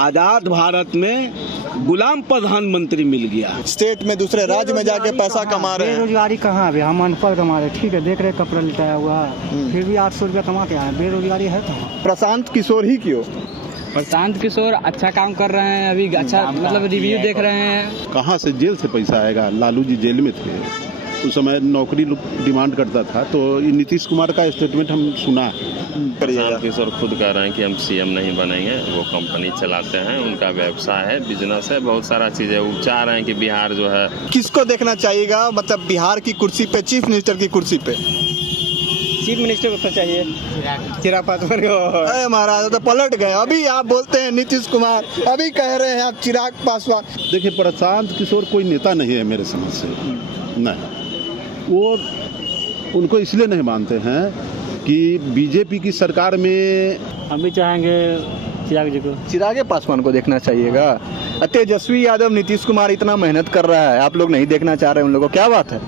आजाद भारत में गुलाम प्रधानमंत्री मिल गया। स्टेट में दूसरे राज्य में जाके पैसा कमा रहे हैं। बेरोजगारी कहाँ है? हम अनपढ़ कमा रहे, ठीक है, देख रहे कपड़ा लिटाया हुआ है, फिर भी 800 रुपया कमा के आए। बेरोजगारी है कहाँ? प्रशांत किशोर ही क्यों? प्रशांत किशोर अच्छा काम कर रहे हैं, अभी अच्छा मतलब रिव्यू देख रहे हैं। कहाँ से जेल से पैसा आएगा? लालू जी जेल में थे, उस समय नौकरी डिमांड करता था। तो नीतीश कुमार का स्टेटमेंट हम सुना है। प्रशांत किशोर खुद कह रहे हैं कि हम सीएम नहीं बनेंगे, वो कंपनी चलाते हैं, उनका व्यवसाय है, बिजनेस है, बहुत सारा चीज़ है। वो चाह रहे हैं कि बिहार जो है। किसको देखना चाहिएगा, मतलब बिहार की कुर्सी पे, चीफ मिनिस्टर की कुर्सी पे? चीफ मिनिस्टर को चाहिए चिराग पासवान को। अरे महाराज तो पलट गए, अभी आप बोलते हैं नीतीश कुमार, अभी कह रहे हैं आप चिराग पासवान। देखिए, प्रशांत किशोर कोई नेता नहीं है मेरे समझ से। नहीं, वो उनको इसलिए नहीं मानते हैं कि बीजेपी की सरकार में हम भी चाहेंगे चिराग जी को। चिराग पासवान को देखना चाहिएगा। तेजस्वी यादव, नीतीश कुमार इतना मेहनत कर रहा है, आप लोग नहीं देखना चाह रहे उन लोगों को, क्या बात है?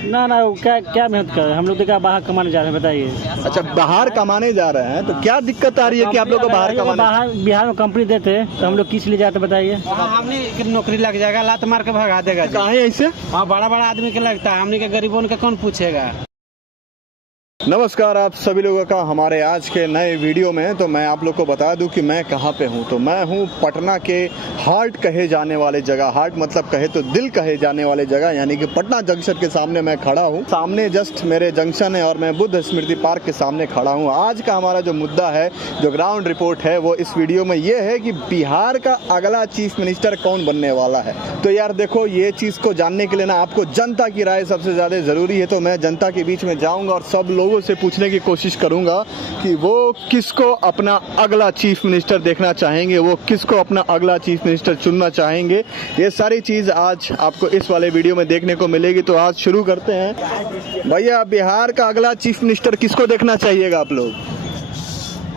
ना क्या मेहनत कर रहे हैं? हम लोग देखा बाहर कमाने जा रहे हैं, बताइए। अच्छा, बाहर कमाने जा रहे हैं, तो क्या दिक्कत आ रही है कि आप लोग को बाहर कमाने? बिहार में कंपनी देते तो हम लोग किस लिए जाते बताइए? हमने नौकरी लग जाएगा, लात मार के भगा देगा। कहाँ है ऐसे? हाँ, बड़ा बड़ा आदमी के लगता है, हमने के गरीबों के कौन पूछेगा। नमस्कार आप सभी लोगों का हमारे आज के नए वीडियो में। तो मैं आप लोग को बता दूं कि मैं कहां पे हूं। तो मैं हूं पटना के हार्ट कहे जाने वाले जगह। हार्ट मतलब कहे तो दिल कहे जाने वाले जगह, यानी कि पटना जंक्शन के सामने मैं खड़ा हूं। सामने जस्ट मेरे जंक्शन है और मैं बुद्ध स्मृति पार्क के सामने खड़ा हूं। आज का हमारा जो मुद्दा है, जो ग्राउंड रिपोर्ट है, वो इस वीडियो में ये है कि बिहार का अगला चीफ मिनिस्टर कौन बनने वाला है। तो यार देखो, ये चीज़ को जानने के लिए ना आपको जनता की राय सबसे ज़्यादा ज़रूरी है। तो मैं जनता के बीच में जाऊँगा और सब लोगों से पूछने की कोशिश करूंगा कि वो किसको अपना अगला चीफ मिनिस्टर देखना चाहेंगे, वो किसको अपना अगला चीफ मिनिस्टर चुनना चाहेंगे। ये सारी चीज़ आज आपको इस वाले वीडियो में देखने को मिलेगी। तो आज शुरू करते हैं। भैया, बिहार का अगला चीफ मिनिस्टर किसको देखना चाहिएगा आप लोग?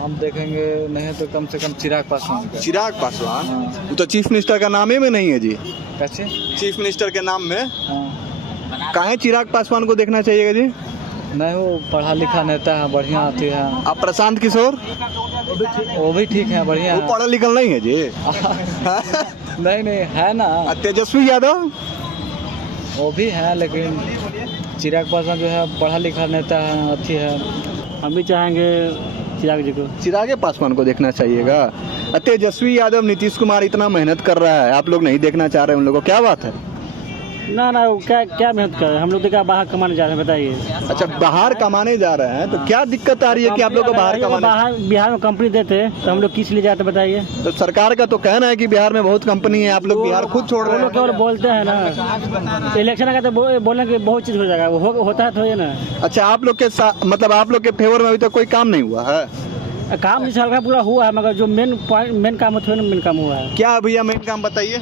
हम देखेंगे नहीं तो कम से कम चिराग पासवान। चिराग पासवान? वो तो चीफ मिनिस्टर का नाम ही में नहीं है जी। कैसे? चीफ मिनिस्टर के नाम में काहे चिराग पासवान को देखना चाहिएगा जी? नहीं, वो पढ़ा लिखा नेता है, बढ़िया आती है। अब प्रशांत किशोर? वो भी ठीक है, बढ़िया। वो पढ़ा लिखा नहीं है जी। नहीं है ना। तेजस्वी यादव? वो भी है, लेकिन चिराग पासवान जो है पढ़ा लिखा नेता है, अच्छी है। हम भी चाहेंगे चिराग जी को। चिराग पासवान को देखना चाहिएगा। तेजस्वी यादव, नीतीश कुमार इतना मेहनत कर रहा है, आप लोग नहीं देखना चाह रहे उन लोगों को, क्या बात है? ना क्या मेहनत कर रहे हैं? हम लोग देखा बाहर कमाने जा रहे हैं, बताइए। अच्छा, बाहर कमाने जा रहे हैं, तो क्या दिक्कत आ रही है कि आप लोग को बाहर कमाने? बिहार में कंपनी देते तो हम लोग किस लिए जाते बताइए? तो सरकार का तो कहना है कि बिहार में बहुत कंपनी है, आप लोग बिहार खुद छोड़ रहे हैं। केवल बोलते हैं ना, इलेक्शन का तो बोलने की बहुत चीज हो जाएगा, वो होता है थोड़ी ना। अच्छा, आप लोग के साथ मतलब आप लोग के फेवर में अभी तक कोई काम नहीं हुआ है? काम इस साल का पूरा हुआ है, मगर जो मेन काम है, मेन काम हुआ है। क्या भैया मेन काम बताइए?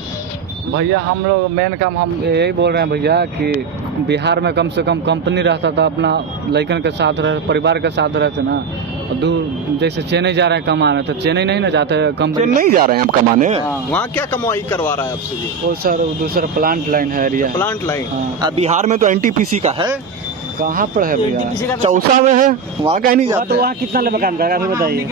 भैया, हम लोग मेन काम हम यही बोल रहे हैं भैया कि बिहार में कम से कम कंपनी रहता था, अपना लड़कन के साथ रहे, परिवार के साथ रहते ना। दूर जैसे चेन्नई जा रहे हैं कमाने, तो चेन्नई नहीं ना जाते कंपनी। चेन्नई जा रहे हैं आप कमाने? वहाँ क्या कमाई करवा रहा है आपसे जी? वो सर दूसरा प्लांट लाइन है एरिया। Plant line? बिहार में तो एनटीपीसी का है। कहाँ पर है भैया? चौसा में है, वहाँ कहीं नहीं जाते। तो वहाँ कितना लेबर काम करेगा बताइए?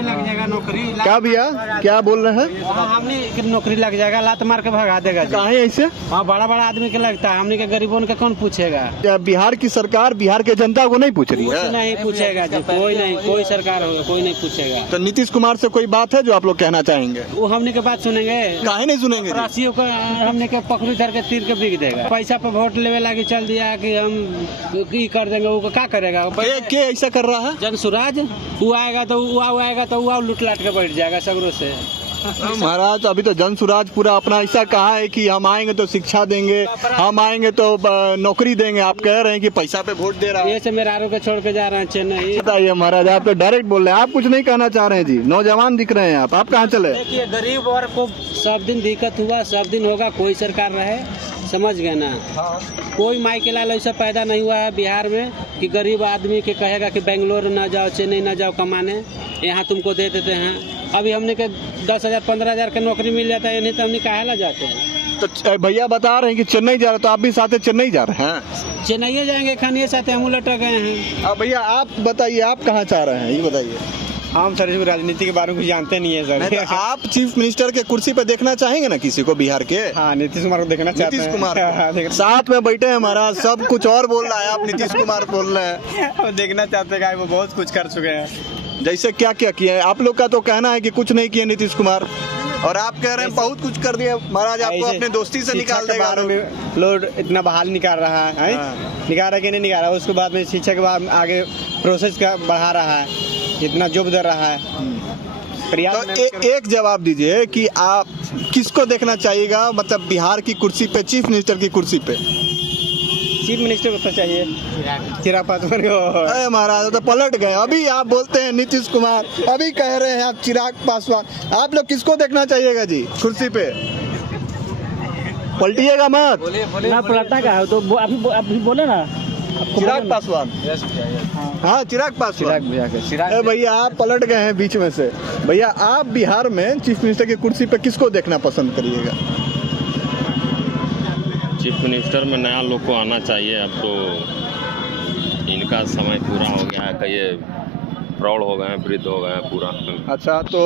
क्या भैया, क्या बोल रहे हैं? हमने नौकरी लग जाएगा, लात मार के भगा देगा। कहाँ है ऐसे? हाँ, बड़ा बड़ा आदमी के लगता है, हमने के गरीबों के कौन पूछेगा। बिहार की सरकार बिहार के जनता को नहीं पूछ रही है? नहीं पूछेगा जी, कोई नहीं, कोई सरकार होगा, कोई नहीं पूछेगा। तो नीतीश कुमार से कोई बात है जो आप लोग कहना चाहेंगे? वो हमने के बात सुनेंगे? काहे नहीं सुनेंगे? राशियों का हमने के पकड़ी धर के तीर के बिक देगा। पैसा पे वोट लेवे लागे चल दिया कि हम कर देंगे, वो क्या करेगा? क्या ऐसा कर रहा है? जनसुराज वो आएगा तो वो लूट लाट के बैठ जाएगा सगरों से। महाराज, अभी तो जनसुराज पूरा अपना ऐसा कहा है कि हम आएंगे तो शिक्षा देंगे, हम आएंगे तो नौकरी देंगे। आप कह रहे हैं कि पैसा पे वोट दे रहा है। ये से मेरे आरोप के छोड़ के जा रहे हैं चेन्नई। बताइए महाराज, आप तो डायरेक्ट बोल रहे हैं, आप कुछ नहीं कहना चाह रहे हैं जी। नौजवान दिख रहे हैं आप कहाँ चले? देखिए, गरीब वर्ग को सब दिन दिक्कत हुआ, सब दिन होगा, कोई सरकार रहे, समझ गए ना। कोई माई के लाल ऐसा पैदा नहीं हुआ है बिहार में कि गरीब आदमी के कहेगा कि बेंगलोर ना जाओ, चेन्नई ना जाओ कमाने, यहाँ तुमको दे देते हैं। अभी हमने के 10,000 15,000 की नौकरी मिल जाता है, नहीं तो हमने काहे ला जाते हैं। तो भैया बता रहे हैं कि चेन्नई जा रहे, तो आप भी साथ चेन्नई जा रहे हैं? चेन्नई जाएंगे, खानिए साथ हम उलट गए हैं। भैया आप बताइए, आप कहाँ चाह रहे हैं ये बताइए? हम सर राजनीति के बारे में कुछ जानते नहीं है सर। नहीं, तो आप चीफ मिनिस्टर के कुर्सी पे देखना चाहेंगे ना किसी को बिहार के? हाँ, नीतीश कुमार को देखना चाहते हैं। नीतीश कुमार को। साथ में बैठे हैं महाराज, सब कुछ और बोल रहा है, आप नीतीश कुमार बोल रहे हैं। हम देखना चाहते हैं, वो बहुत कुछ कर चुके हैं। जैसे क्या क्या किया है? आप लोग का तो कहना है कि कुछ नहीं किया नीतीश कुमार, और आप कह रहे हैं बहुत कुछ कर दिया। महाराज आपको अपने दोस्ती से निकाल देगा लोग इतना बहाल निकाल रहा है, निकाल रहा कि नहीं निकाल रहा, उसके बाद में शिक्षा के बाद आगे प्रोसेस का बढ़ा रहा है, इतना जॉब दे रहा है। तो एक जवाब दीजिए कि आप किसको देखना चाहिएगा, मतलब बिहार की कुर्सी पे, चीफ मिनिस्टर की कुर्सी पे? चीफ मिनिस्टर को तो चाहिए चिराग पासवान को। अरे महाराज तो पलट गए, अभी आप बोलते हैं नीतीश कुमार, अभी कह रहे हैं आप चिराग पासवान। आप लोग किसको देखना चाहिएगा जी कुर्सी पे? पलटिएगा मत ना पलटना का है तो अभी बोले ना चिराग पासवान। हाँ चिराग पासवान। भैया आप पलट गए हैं बीच में से। भैया आप बिहार में चीफ मिनिस्टर की कुर्सी पे किसको देखना पसंद करिएगा? चीफ मिनिस्टर में नया लोग को आना चाहिए। अब तो इनका समय पूरा हो गया है, कई प्रौढ़ हो गए हैं, वृद्ध हो गए हैं पूरा। अच्छा, तो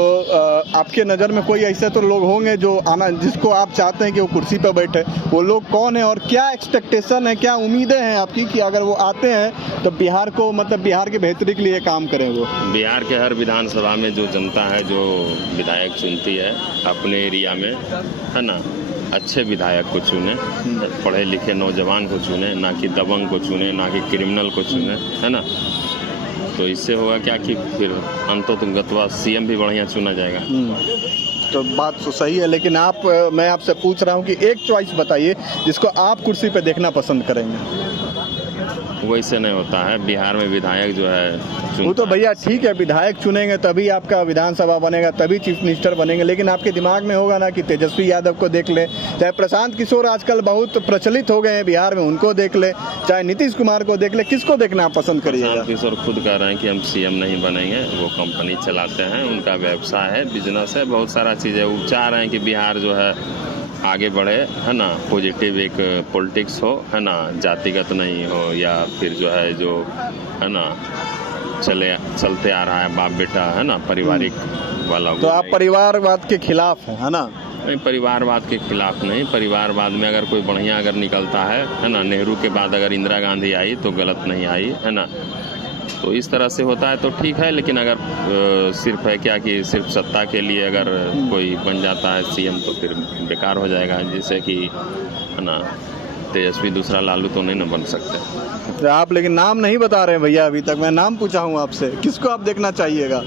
आपके नज़र में कोई ऐसे तो लोग होंगे जो आना, जिसको आप चाहते हैं कि वो कुर्सी पर बैठे, वो लोग कौन है और क्या एक्सपेक्टेशन है, क्या उम्मीदें हैं आपकी कि अगर वो आते हैं तो बिहार को, मतलब बिहार की बेहतरी के लिए काम करें? वो बिहार के हर विधानसभा में जो जनता है, जो विधायक चुनती है अपने एरिया में, है ना, अच्छे विधायक को चुने, पढ़े लिखे नौजवान को चुने, ना कि दबंग को चुने, ना कि क्रिमिनल को चुने, है ना। तो इससे होगा क्या कि फिर अंततः सीएम भी बढ़िया चुना जाएगा। तो बात तो सही है, लेकिन आप, मैं आपसे पूछ रहा हूँ कि एक चॉइस बताइए जिसको आप कुर्सी पे देखना पसंद करेंगे। वैसे नहीं होता है बिहार में, विधायक जो है वो तो भैया ठीक है, विधायक चुनेंगे तभी आपका विधानसभा बनेगा, तभी चीफ मिनिस्टर बनेंगे, लेकिन आपके दिमाग में होगा ना कि तेजस्वी यादव को देख ले, चाहे प्रशांत किशोर आजकल बहुत प्रचलित हो गए हैं बिहार में, उनको देख ले, चाहे नीतीश कुमार को देख ले, किसको देखना आप पसंद करिएगा? प्रशांत किशोर खुद कह रहे हैं कि हम सीएम नहीं बनेंगे, वो कंपनी चलाते हैं, उनका व्यवसाय है, बिजनेस है, बहुत सारा चीज़ें। वो चाह रहे हैं कि बिहार जो है आगे बढ़े, है ना, पॉजिटिव एक पॉलिटिक्स हो, है ना, जातिगत नहीं हो, या फिर जो है जो है ना चलते आ रहा है बाप बेटा, है ना, पारिवारिक वाला। तो आप परिवारवाद के खिलाफ हैं, है ना? नहीं, परिवारवाद के खिलाफ नहीं। परिवारवाद में अगर कोई बढ़िया अगर निकलता है ना, नेहरू के बाद अगर इंदिरा गांधी आई तो गलत नहीं आई, है ना, तो इस तरह से होता है तो ठीक है। लेकिन अगर सिर्फ है क्या कि सिर्फ सत्ता के लिए अगर कोई बन जाता है सीएम तो फिर बेकार हो जाएगा, जैसे कि, है ना, तेजस्वी दूसरा लालू तो नहीं ना बन सकते। आप लेकिन नाम नहीं बता रहे हैं भैया, अभी तक मैं नाम पूछा हूँ आपसे, किसको आप देखना चाहिएगा?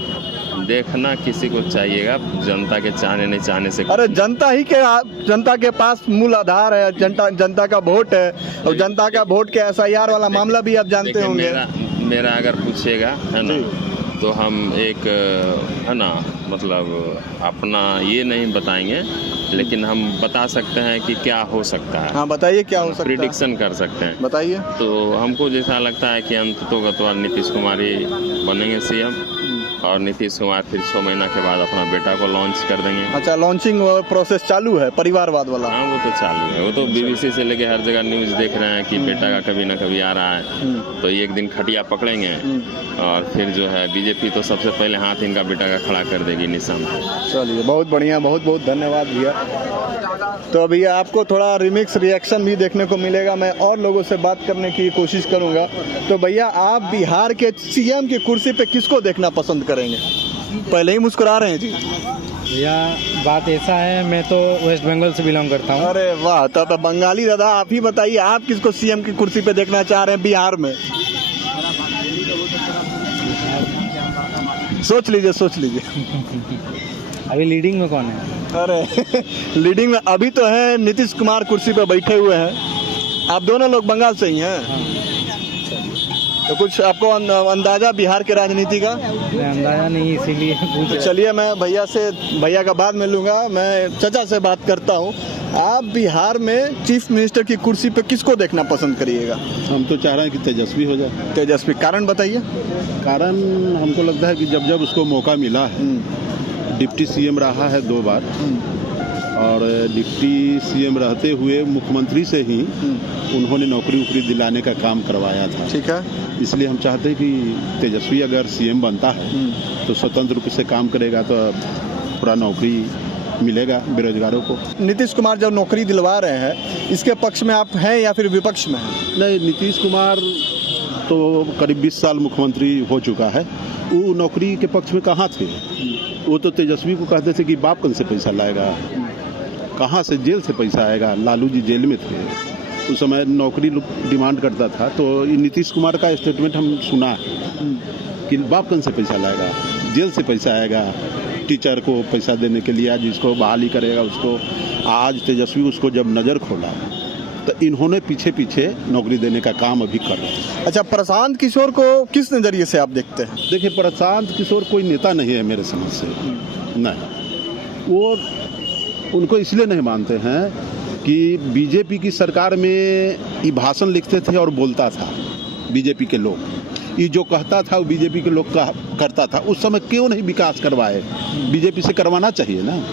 देखना किसी को चाहिएगा, जनता के चाहने नहीं चाहने से। अरे जनता के पास मूल आधार है, जनता का वोट है, और जनता का वोट के SIR वाला मामला भी आप जानते होंगे। मेरा अगर पूछेगा, है ना, तो हम एक, है ना, मतलब अपना ये नहीं बताएंगे, लेकिन हम बता सकते हैं कि क्या हो सकता है। हाँ बताइए क्या हो सकता है, प्रिडिक्शन कर सकते हैं, बताइए। तो हमको जैसा लगता है कि अंततः नीतीश कुमार ही बनेंगे सीएम, और नीतीश कुमार फिर 6 महीना के बाद अपना बेटा को लॉन्च कर देंगे। अच्छा, लॉन्चिंग प्रोसेस चालू है परिवारवाद वाला? हाँ वो तो चालू है, वो तो BBC से लेके हर जगह न्यूज़ देख रहे हैं कि बेटा का कभी ना कभी आ रहा है। तो एक दिन खटिया पकड़ेंगे और फिर जो है बीजेपी तो सबसे पहले हाथ इनका बेटा का खड़ा कर देगी निशान। चलिए बहुत बढ़िया, बहुत बहुत धन्यवाद भैया। तो भैया आपको थोड़ा रिमिक्स रिएक्शन भी देखने को मिलेगा, मैं और लोगों से बात करने की कोशिश करूंगा। तो भैया आप बिहार के सीएम की कुर्सी पे किसको देखना पसंद करेंगे? पहले ही मुस्कुरा रहे हैं जी। भैया बात ऐसा है, मैं तो वेस्ट बंगाल से बिलोंग करता हूँ। अरे वाह, तो बंगाली दादा आप ही बताइए, आप किसको सीएम की कुर्सी पे देखना चाह रहे हैं बिहार में? सोच लीजिए। अभी लीडिंग में कौन है? अरे लीडिंग में अभी तो है नीतीश कुमार कुर्सी पे बैठे हुए हैं। आप दोनों लोग बंगाल से ही हैं? तो कुछ आपको अंदाजा बिहार के राजनीति का? अंदाजा नहीं, इसीलिए तो चलिए मैं भैया का बाद में लूँगा, मैं चाचा से बात करता हूँ। आप बिहार में चीफ मिनिस्टर की कुर्सी पे किसको देखना पसंद करिएगा? हम तो चाह रहे हैं कि तेजस्वी हो जाए। तेजस्वी, कारण बताइए। कारण हमको लगता है कि जब उसको मौका मिला है, डिप्टी सीएम रहा है 2 बार, और डिप्टी सीएम रहते हुए मुख्यमंत्री से ही उन्होंने नौकरी वोकरी दिलाने का काम करवाया था। ठीक है, इसलिए हम चाहते हैं कि तेजस्वी अगर सीएम बनता है तो स्वतंत्र रूप से काम करेगा तो पूरा नौकरी मिलेगा बेरोजगारों को। नीतीश कुमार जब नौकरी दिलवा रहे हैं, इसके पक्ष में आप हैं या फिर विपक्ष में हैं? नहीं, नीतीश कुमार तो करीब 20 साल मुख्यमंत्री हो चुका है, वो नौकरी के पक्ष में कहाँ थे? वो तो तेजस्वी को कहते थे कि बाप कौन से पैसा लाएगा, कहाँ से जेल से पैसा आएगा। लालू जी जेल में थे उस समय, नौकरी डिमांड करता था। तो नीतीश कुमार का स्टेटमेंट हम सुना है कि बाप कौन से पैसा लाएगा, जेल से पैसा आएगा। टीचर को पैसा देने के लिए आज जिसको बहाली करेगा उसको, आज तेजस्वी उसको जब नज़र खोला तो इन्होंने पीछे पीछे नौकरी देने का काम अभी कर रहे हैं। अच्छा, प्रशांत किशोर को किस नज़रिए से आप देखते हैं? देखिए, प्रशांत किशोर कोई नेता नहीं है मेरे समझ से। नहीं, वो उनको इसलिए नहीं मानते हैं कि बीजेपी की सरकार में ये भाषण लिखते थे और बोलता था बीजेपी के लोग, ये जो कहता था वो बीजेपी के लोग करता था। उस समय क्यों नहीं विकास करवाए? बीजेपी से करवाना चाहिए ना।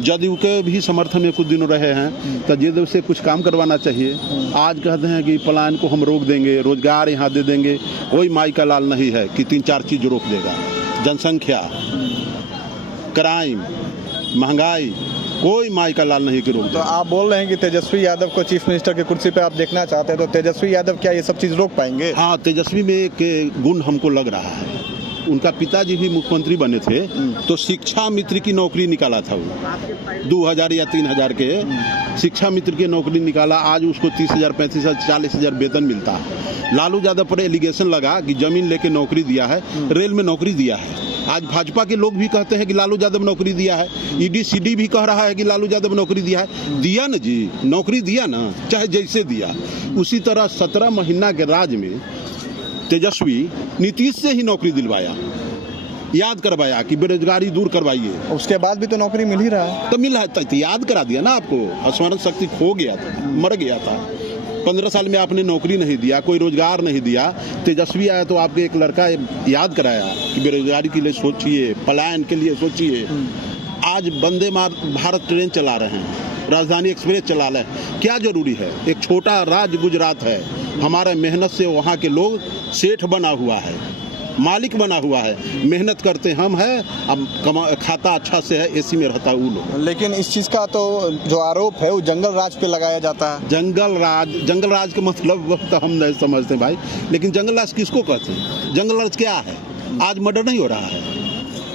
जदयू के भी समर्थन में कुछ दिन रहे हैं तो जदयू से कुछ काम करवाना चाहिए। आज कहते हैं कि पलायन को हम रोक देंगे, रोजगार यहाँ दे देंगे। कोई माई का लाल नहीं है कि 3-4 चीज़ रोक देगा। जनसंख्या, क्राइम, महंगाई, कोई माई का लाल नहीं कि रोक। तो आप बोल रहे हैं कि तेजस्वी यादव को चीफ मिनिस्टर की कुर्सी पे आप देखना चाहते हैं, तो तेजस्वी यादव क्या ये सब चीज़ रोक पाएंगे? हाँ, तेजस्वी में एक गुण हमको लग रहा है। उनका पिताजी भी मुख्यमंत्री बने थे तो शिक्षा मित्र की नौकरी निकाला था वो 2000 या 3000 के शिक्षा मित्र की नौकरी निकाला। आज उसको 30,000, 35,000, 40,000 वेतन मिलता है। लालू यादव पर एलिगेशन लगा कि जमीन लेके नौकरी दिया है, रेल में नौकरी दिया है। आज भाजपा के लोग भी कहते हैं कि लालू यादव नौकरी दिया है। ईडी सीडी भी कह रहा है कि लालू यादव नौकरी दिया है। दिया ना जी, नौकरी दिया ना, चाहे जैसे दिया। उसी तरह 17 महीना के राज में तेजस्वी नीतीश से ही नौकरी दिलवाया, याद करवाया कि बेरोजगारी दूर करवाइए। उसके बाद भी तो नौकरी मिल ही रहा है। तो मिला है तो याद करा दिया ना आपको। स्मरण शक्ति खो गया था, मर गया था। 15 साल में आपने नौकरी नहीं दिया, कोई रोजगार नहीं दिया। तेजस्वी आया तो आपके एक लड़का याद कराया कि बेरोजगारी के लिए सोचिए, पलायन के लिए सोचिए। आज वंदे भारत ट्रेन चला रहे हैं, राजधानी एक्सप्रेस चला रहे हैं। क्या जरूरी है? एक छोटा राज्य गुजरात है, हमारे मेहनत से वहाँ के लोग सेठ बना हुआ है, मालिक बना हुआ है। मेहनत करते हम हैं, अब खाता अच्छा से है, एसी में रहता है वो लोग। लेकिन इस चीज़ का तो जो आरोप है वो जंगल राज पे लगाया जाता है। जंगल राज का मतलब तो हम नहीं समझते भाई। लेकिन जंगल राज किसको कहते हैं? जंगल राज क्या है? आज मर्डर नहीं हो रहा है।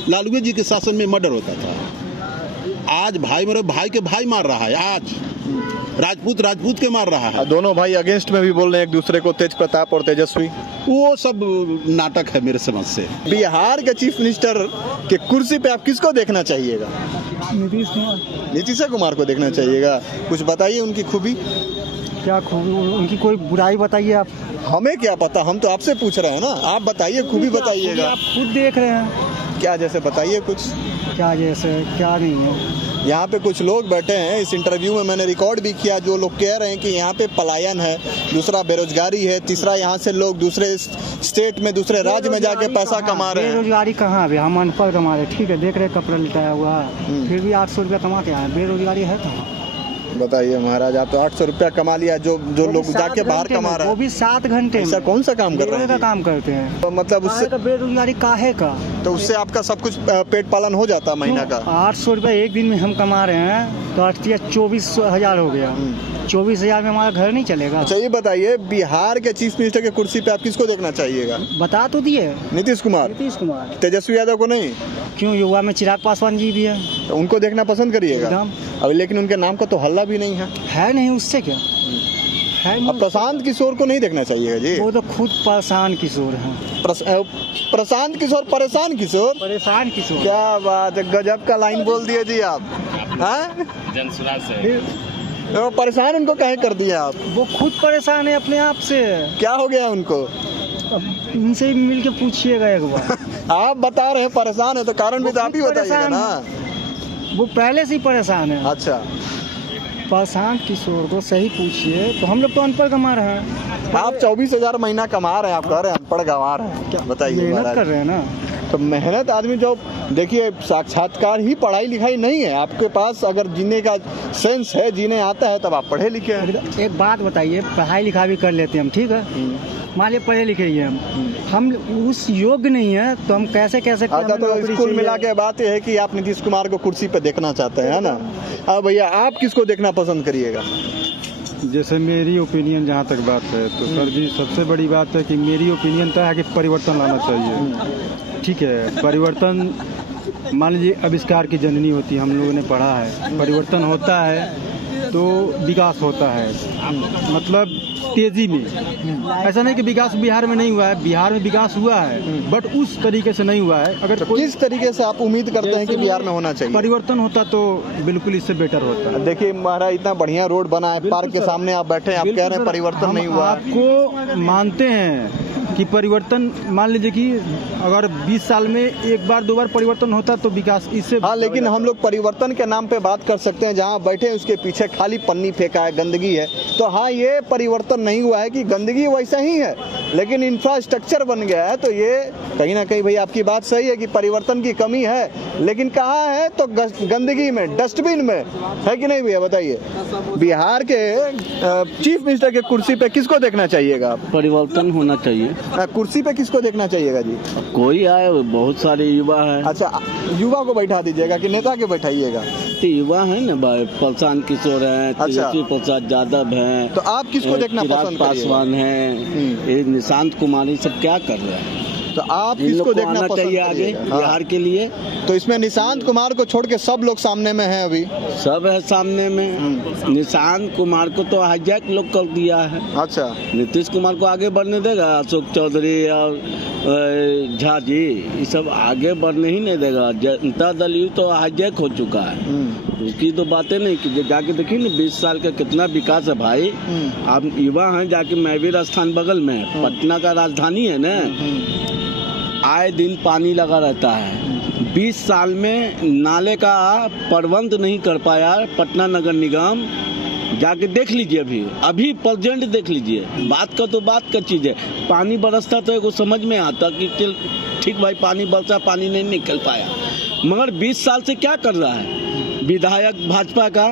लालू जी के शासन में मर्डर होता था। आज भाई मेरे भाई के भाई मार रहा है। आज राजपूत के मार रहा है। दोनों भाई अगेंस्ट में भी बोल रहे हैं एक दूसरे को, तेज प्रताप और तेजस्वी। वो सब नाटक है मेरे समझ से। बिहार के चीफ मिनिस्टर के कुर्सी पे आप किसको देखना चाहिएगा? नीतीश कुमार को देखना चाहिएगा। कुछ बताइए उनकी खूबी। क्या खूबी? उनकी कोई बुराई बताइए आप। हमें क्या पता, हम तो आपसे पूछ रहे हैं ना। आप बताइए, खूबी बताइएगा। आप खुद देख रहे हैं। क्या जैसे बताइए कुछ। क्या जैसे क्या नहीं है? यहाँ पे कुछ लोग बैठे हैं, इस इंटरव्यू में मैंने रिकॉर्ड भी किया, जो लोग कह रहे हैं कि यहाँ पे पलायन है, दूसरा बेरोजगारी है, तीसरा यहाँ से लोग दूसरे स्टेट में, दूसरे राज्य में जाके पैसा कमा रहे हैं। बेरोजगारी कहाँ है? हम अनपढ़ कमा रहे, ठीक है, देख रहे कपड़ा लिटाया हुआ है, फिर भी 800 रुपया कमा के आए। बेरोजगारी है कहाँ? बताइए महाराज, आप तो 800 रुपया कमा लिया, जो लोग जाके बाहर कमा रहे हैं वो भी 7 घंटे में। ऐसा कौन सा काम कर रहे हैं? काम करते हैं तो मतलब उससे बेरोजगारी काहे का? तो उससे आपका सब कुछ पेट पालन हो जाता महीना का। 800 रुपया एक दिन में हम कमा रहे हैं तो 24,000 हो गया। 24,000 में हमारा घर नहीं चलेगा। अच्छा ये बताइए, बिहार के चीफ मिनिस्टर के कुर्सी पे आप किसको देखना चाहिएगा? बता तो दिए, नीतीश कुमार। तेजस्वी यादव को नहीं? क्यों? युवा में चिराग पासवान जी भी है, तो उनको देखना पसंद करिएगा। अभी लेकिन उनके नाम का तो हल्ला भी नहीं है नहीं, उससे क्या है? अब प्रशांत किशोर को नहीं देखना चाहिए जी। वो तो खुद परेशान किशोर है। प्रशांत किशोर परेशान किशोर। क्या बात है, गजब का लाइन बोल दिए जी आप। हाँ, परेशान उनको कहे कर दिया आप? वो खुद परेशान है अपने आप से। क्या हो गया उनको? इनसे ही मिल के पूछिएगा एक बार। आप बता रहे हैं परेशान है तो कारण भी तो आप ही बताइएगा ना। वो पहले से ही परेशान है। अच्छा, प्रशांत किशोर को सही पूछिए। तो हम लोग तो अनपढ़ कमा रहे हैं। आप 24,000 महीना कमा रहे हैं, आप कह रहे हैं अनपढ़ गंवा रहे हैं। क्या बताइए? मेहनत कर रहे हैं ना। तो मेहनत आदमी जो देखिए साक्षात्कार ही पढ़ाई लिखाई नहीं है, आपके पास अगर जीने का सेंस है, जीने आता है तब आप पढ़े लिखे हैं। एक बात बताइए, पढ़ाई लिखाई भी कर लेते हैं हम, ठीक है, मान लीजिए पढ़े लिखे ही हैं हम उस योग्य नहीं है तो हम कैसे अच्छा, तो स्कूल मिला के बात यह है कि आप नीतीश कुमार को कुर्सी पे देखना चाहते हैं, है ना। अब भैया आप किसको देखना पसंद करिएगा? जैसे मेरी ओपिनियन जहाँ तक बात है तो सर जी सबसे बड़ी बात है कि मेरी ओपिनियन तो है कि परिवर्तन लाना चाहिए। ठीक है, परिवर्तन मान लीजिए आविष्कार की जननी होती है, हम लोगों ने पढ़ा है, परिवर्तन होता है तो विकास होता है, मतलब तेजी में। ऐसा नहीं कि विकास बिहार में नहीं हुआ है, बिहार में विकास हुआ है बट उस तरीके से नहीं हुआ है। अगर तो किस तरीके से आप उम्मीद करते हैं कि बिहार में होना चाहिए? परिवर्तन होता तो बिल्कुल इससे बेटर होता। देखिए महाराज, इतना बढ़िया रोड बना है, पार्क के सामने आप बैठे हैं, आप कह रहे हैं परिवर्तन नहीं हुआ। आपको मानते हैं कि परिवर्तन, मान लीजिए कि अगर 20 साल में एक बार दो बार परिवर्तन होता तो विकास इससे। हाँ, लेकिन हम लोग परिवर्तन के नाम पे बात कर सकते हैं, जहाँ बैठे हैं उसके पीछे खाली पन्नी फेंका है, गंदगी है। तो हाँ, ये परिवर्तन नहीं हुआ है कि गंदगी वैसा ही है, लेकिन इंफ्रास्ट्रक्चर बन गया है। तो ये कहीं ना कहीं भाई आपकी बात सही है कि परिवर्तन की कमी है, लेकिन कहाँ है तो गंदगी में, डस्टबिन में, है कि नहीं भैया? बताइए, बिहार के चीफ मिनिस्टर के कुर्सी पे किसको देखना चाहिएगा आप? परिवर्तन होना चाहिए। कुर्सी पे किसको देखना चाहिएगा जी? कोई आए, बहुत सारे युवा है। अच्छा, युवा को बैठा दीजिएगा कि नेता के बैठाइएगा? तो युवा है ना भाई, प्रशांत किशोर है, तेजस्वी प्रसाद यादव है, तो आप किसको देखना पसंद करिएगा? पासवान है, ये निशांत कुमार, ये सब क्या कर रहे हैं? तो आप किसको देखना पसंद चाहिए आगे बिहार के लिए? तो इसमें निशांत कुमार को छोड़ के सब लोग सामने में हैं, अभी सब है सामने में। निशांत कुमार को तो हाईजैक लोग कर दिया है। अच्छा, नीतीश कुमार को आगे बढ़ने देगा? अशोक चौधरी और झा जी, ये सब आगे बढ़ने ही नहीं देगा। जनता दल यू तो हाईजैक हो चुका है, उसकी तो बातें नहीं की। जाके देखिए ना 20 साल का कितना विकास है भाई। आप युवा हैं, जाके मैवी राजस्थान बगल में, पटना का राजधानी है ना, आए दिन पानी लगा रहता है। 20 साल में नाले का प्रबंध नहीं कर पाया पटना नगर निगम। जाके देख लीजिए, अभी प्रेजेंट देख लीजिए। बात का तो बात का चीज है, पानी बरसता तो एक समझ में आता कि ठीक भाई पानी बरसा, पानी नहीं निकल पाया। मगर 20 साल से क्या कर रहा है? विधायक भाजपा का,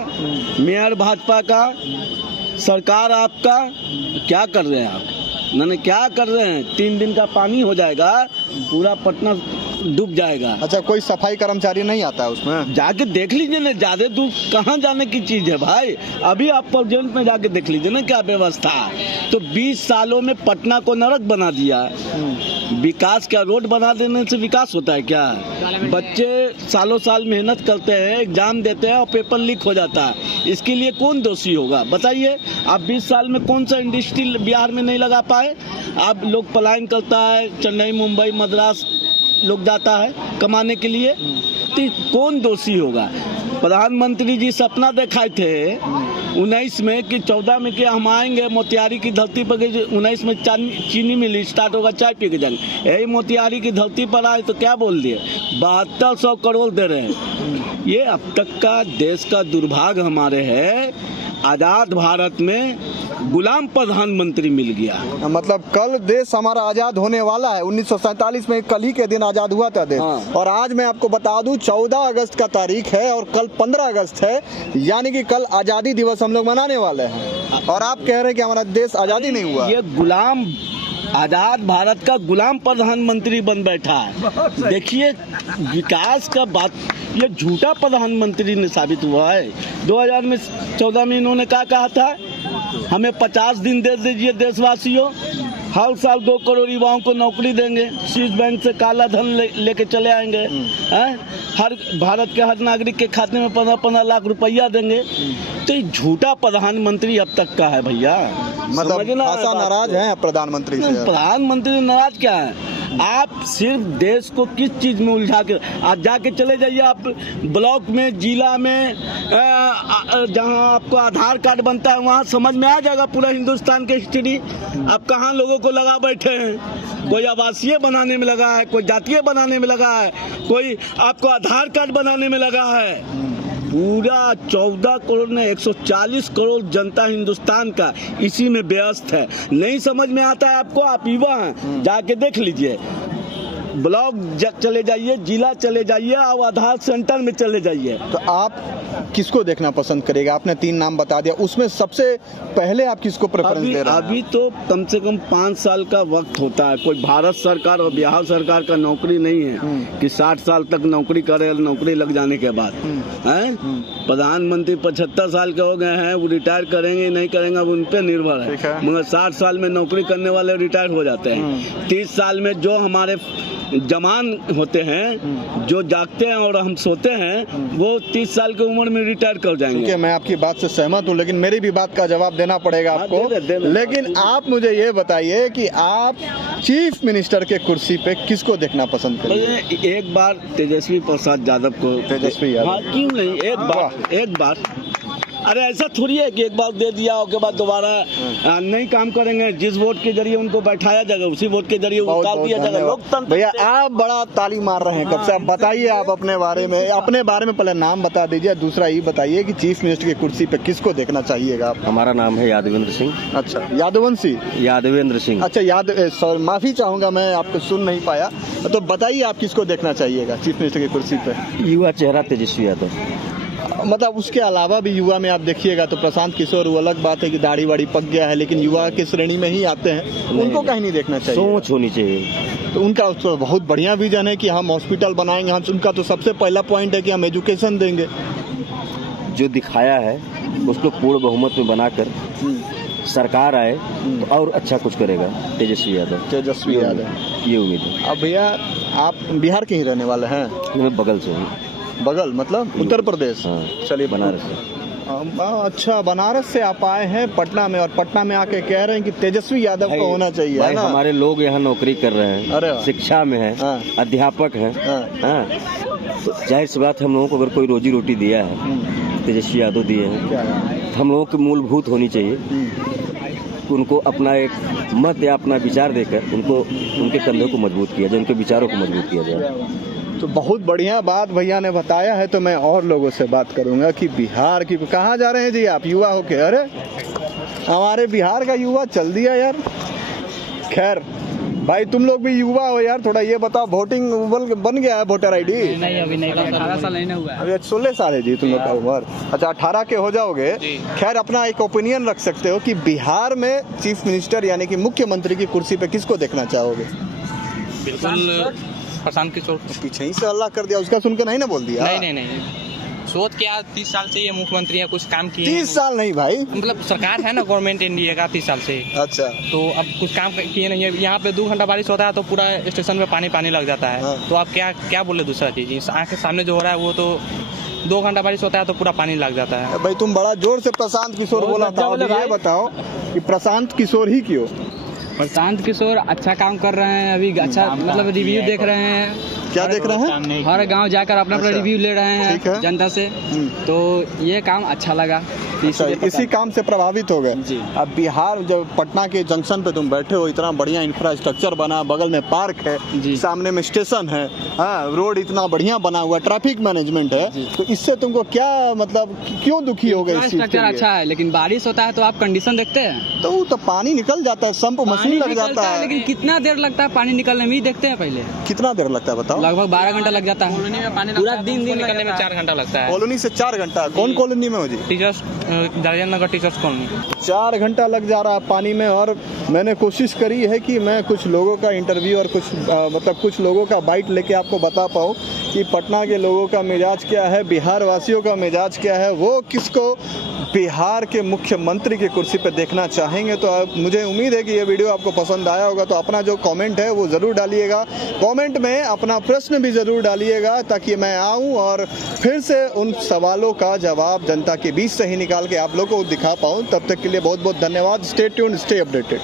मेयर भाजपा का, सरकार आपका, क्या कर रहे हैं आप? मैंने क्या कर रहे हैं? 3 दिन का पानी हो जाएगा, पूरा पटना डूब जाएगा। अच्छा, कोई सफाई कर्मचारी नहीं आता है उसमें? जाके देख लीजिए ना, ज्यादा दूर कहाँ जाने की चीज है भाई। अभी आप प्रेजेंट में जाके देख लीजिए ना क्या व्यवस्था है। तो 20 सालों में पटना को नरक बना दिया। विकास क्या, रोड बना देने से विकास होता है क्या? बच्चे सालों साल मेहनत करते हैं, एग्जाम देते हैं और पेपर लीक हो जाता है। इसके लिए कौन दोषी होगा बताइए? आप 20 साल में कौन सा इंडस्ट्री बिहार में नहीं लगा पाए? आप लोग पलायन करता है, चेन्नई, मुंबई, मद्रास लोग जाता है कमाने के लिए, तो कौन दोषी होगा? प्रधानमंत्री जी सपना दिखाए थे 19 में कि 14 में कि हम आएंगे मोतिहारी की धरती पर। 19 में चीनी मिल स्टार्ट होगा, चाय पी के जाएंगे। यही मोतिहारी की धरती पर आए तो क्या बोल दिए? 7200 करोड़ दे रहे हैं। ये अब तक का देश का दुर्भाग्य हमारे है, आजाद भारत में गुलाम प्रधानमंत्री मिल गया। मतलब कल देश हमारा आजाद होने वाला है। 1947 में कल ही के दिन आजाद हुआ था देश। हाँ। और आज मैं आपको बता दूं 14 अगस्त का तारीख है और कल 15 अगस्त है, यानी कि कल आजादी दिवस हम लोग मनाने वाले हैं। और आप कह रहे हैं कि हमारा देश आजादी नहीं हुआ। ये गुलाम, आजाद भारत का गुलाम प्रधानमंत्री बन बैठा है। देखिए विकास का बात, ये झूठा प्रधानमंत्री ने साबित हुआ है। 2014 में इन्होंने क्या कहा था? हमें 50 दिन दे दीजिए देशवासियों, हर साल 2 करोड़ युवाओं को नौकरी देंगे, स्विस बैंक से काला धन लेके चले आएंगे, हर भारत के हर नागरिक के खाते में 15-15 लाख रुपया देंगे। तो ये झूठा प्रधानमंत्री अब तक का है भैया। मतलब खासा नाराज है प्रधानमंत्री से। प्रधानमंत्री नाराज क्या है? आप सिर्फ देश को किस चीज में उलझा के, आज जाके चले जाइए आप ब्लॉक में, जिला में, जहां आपको आधार कार्ड बनता है, वहां समझ में आ जाएगा पूरा हिंदुस्तान की हिस्ट्री। आप कहां लोगों को लगा बैठे हैं? कोई आवासीय बनाने में लगा है, कोई जातीय बनाने में लगा है, कोई आपको आधार कार्ड बनाने में लगा है। पूरा 14 करोड़ ने 140 करोड़ जनता हिंदुस्तान का इसी में व्यस्त है। नहीं समझ में आता है आपको? आप युवा हैं, जाके देख लीजिए। ब्लॉक चले जाइए, जिला चले जाइए और आधार सेंटर में चले जाइए। तो आप किसको देखना पसंद करेगा? आपने 3 नाम बता दिया, उसमें सबसे पहले आप किसको प्रेफरेंस दे रहे हैं? अभी तो कम से कम 5 साल का वक्त होता है। कोई भारत सरकार और बिहार सरकार का नौकरी नहीं है कि 60 साल तक नौकरी करे, नौकरी लग जाने के बाद हैं। प्रधानमंत्री 75 साल के हो गए हैं, वो रिटायर करेंगे नहीं करेंगे अब उन पर निर्भर है। मगर 60 साल में नौकरी करने वाले रिटायर हो जाते हैं। 30 साल में जो हमारे जवान होते हैं, जो जागते हैं और हम सोते हैं, वो 30 साल की उम्र में रिटायर कर जाएंगे। ठीक है, मैं आपकी बात से सहमत हूँ, लेकिन मेरी भी बात का जवाब देना पड़ेगा आपको। लेकिन आप मुझे ये बताइए कि आप चीफ मिनिस्टर के कुर्सी पे किसको देखना पसंद करेंगे? एक बार तेजस्वी प्रसाद यादव को। तेजस्वी यादव? हाँ, क्यों नहीं, एक बार। अरे ऐसा थोड़ी है कि एक बार दे दिया उसके बाद दोबारा नहीं काम करेंगे। जिस वोट के जरिए उनको बैठाया जाएगा उसी वोट के जरिए उतार दिया जाएगा। लोकतंत्र। भैया आप बड़ा ताली मार रहे हैं कब से, आप बताइए आप अपने बारे में पहले नाम बता दीजिए, दूसरा ये बताइए कि चीफ मिनिस्टर की कुर्सी पे किसको देखना चाहिएगा आप? हमारा नाम है यादवेंद्र सिंह। अच्छा, यादवंशी यादवेंद्र सिंह। अच्छा, माफी चाहूंगा मैं आपको सुन नहीं पाया, तो बताइए आप किसको देखना चाहिएगा चीफ मिनिस्टर की कुर्सी पे? युवा चेहरा तेजस्वी यादव। मतलब उसके अलावा भी युवा में आप देखिएगा तो प्रशांत किशोर, वो अलग बात है कि दाढ़ी वाड़ी पक गया है, लेकिन युवा की श्रेणी में ही आते हैं, उनको कहीं नहीं देखना चाहिए। सोच होनी चाहिए। तो उनका तो बहुत बढ़िया विजन है कि हम हॉस्पिटल बनाएंगे। हम उनका तो सबसे पहला पॉइंट है कि हम एजुकेशन देंगे। जो दिखाया है उसको पूर्ण बहुमत में बनाकर सरकार आए तो और अच्छा कुछ करेगा तेजस्वी यादव। ये उम्मीद है। अब भैया आप बिहार के ही रहने वाले हैं? मैं बगल से हूँ। बगल मतलब उत्तर प्रदेश? हाँ। चलिए, बनारस से। अच्छा, बनारस से आप आए हैं पटना में, और पटना में आके कह रहे हैं कि तेजस्वी यादव को होना चाहिए, है ना? हमारे लोग यहाँ नौकरी कर रहे हैं। अरे शिक्षा में है। हाँ। अध्यापक है। हाँ। तो जाहिर सी बात, हम लोगों को अगर कोई रोजी रोटी दिया है, तेजस्वी यादव दिए हैं, हम लोगों की मूलभूत होनी चाहिए। उनको अपना एक मत या अपना विचार देकर उनको उनके कंधों को मजबूत किया जाए, उनके विचारों को मजबूत किया जाए। तो बहुत बढ़िया बात भैया ने बताया है। तो मैं और लोगों से बात करूंगा कि बिहार की, कहाँ जा रहे हैं जी आप युवा होके? अरे हमारे बिहार का युवा चल दिया यार। खैर भाई, तुम लोग भी युवा हो यार, थोड़ा ये बताओ, वोटिंग बन गया है वोटर ID? नहीं, अभी नहीं, 18 साल नहीं हुआ। अभी 16 साल है जी तुम लोग का उम्र? अच्छा, 18 के हो जाओगे। खैर, अपना एक ओपिनियन रख सकते हो कि बिहार में चीफ मिनिस्टर यानी कि मुख्यमंत्री की कुर्सी पे किसको देखना चाहोगे? बिल्कुल प्रशांत किशोर। पीछे ही से हल्ला कर दिया, उसका सुनकर नहीं ना बोल दिया? नहीं, सोच क्या 30 साल से ये मुख्यमंत्री है, कुछ काम किए? 30 साल नहीं भाई, मतलब सरकार है ना, गवर्नमेंट इंडिया का 30 साल से। अच्छा, तो अब कुछ काम किए नहीं है। यहाँ पे 2 घंटा बारिश होता है तो पूरा स्टेशन पे पानी लग जाता है। हाँ। तो आप क्या बोले दूसरा चीज, आँख के सामने जो हो रहा है वो तो 2 घंटा बारिश होता है तो पूरा पानी लग जाता है। भाई तुम बड़ा जोर से प्रशांत किशोर बोला था, अब ये बताओ कि प्रशांत किशोर ही क्यों? प्रशांत किशोर अच्छा काम कर रहे हैं अभी, अच्छा मतलब रिव्यू देख रहे हैं। क्या देख रहे हैं? हर गांव जाकर अपना रिव्यू ले रहे ठीक है। हैं जनता से, तो ये काम अच्छा लगा। अच्छा, इसी काम से प्रभावित हो गए जी। अब बिहार, जब पटना के जंक्शन पे तुम बैठे हो, इतना बढ़िया इंफ्रास्ट्रक्चर बना, बगल में पार्क है, सामने में स्टेशन है, हाँ, रोड इतना बढ़िया बना हुआ, ट्रैफिक मैनेजमेंट है, तो इससे तुमको क्या मतलब, क्यों दुखी हो गए? इंफ्रास्ट्रक्चर अच्छा है, लेकिन बारिश होता है तो आप कंडीशन देखते हैं, तो वो तो पानी निकल जाता है, संप मशीन लग जाता है। लेकिन कितना देर लगता है पानी निकलने में, देखते हैं पहले कितना देर लगता है बताओ? लगभग 12 घंटा लग जाता है। कॉलोनी में पानी पूरा दिन निकलने में 4 घंटा लगता है। कॉलोनी से 4 घंटा? कौन कॉलोनी में हो जी? टीचर्स, दरियान नगर टीचर्स कॉलोनी। 4 घंटा लग जा रहा है पानी में। और मैंने कोशिश करी है कि मैं कुछ लोगों का इंटरव्यू और कुछ लोगों का बाइट लेके आपको बता पाऊँ कि पटना के लोगों का मिजाज क्या है, बिहार वासियों का मिजाज क्या है, वो किसको बिहार के मुख्यमंत्री की कुर्सी पर देखना चाहेंगे। तो मुझे उम्मीद है कि ये वीडियो आपको पसंद आया होगा, तो अपना जो कमेंट है वो ज़रूर डालिएगा। कमेंट में अपना प्रश्न भी ज़रूर डालिएगा, ताकि मैं आऊं और फिर से उन सवालों का जवाब जनता के बीच से ही निकाल के आप लोगों को दिखा पाऊं। तब तक के लिए बहुत बहुत धन्यवाद। Stay tuned, stay updated.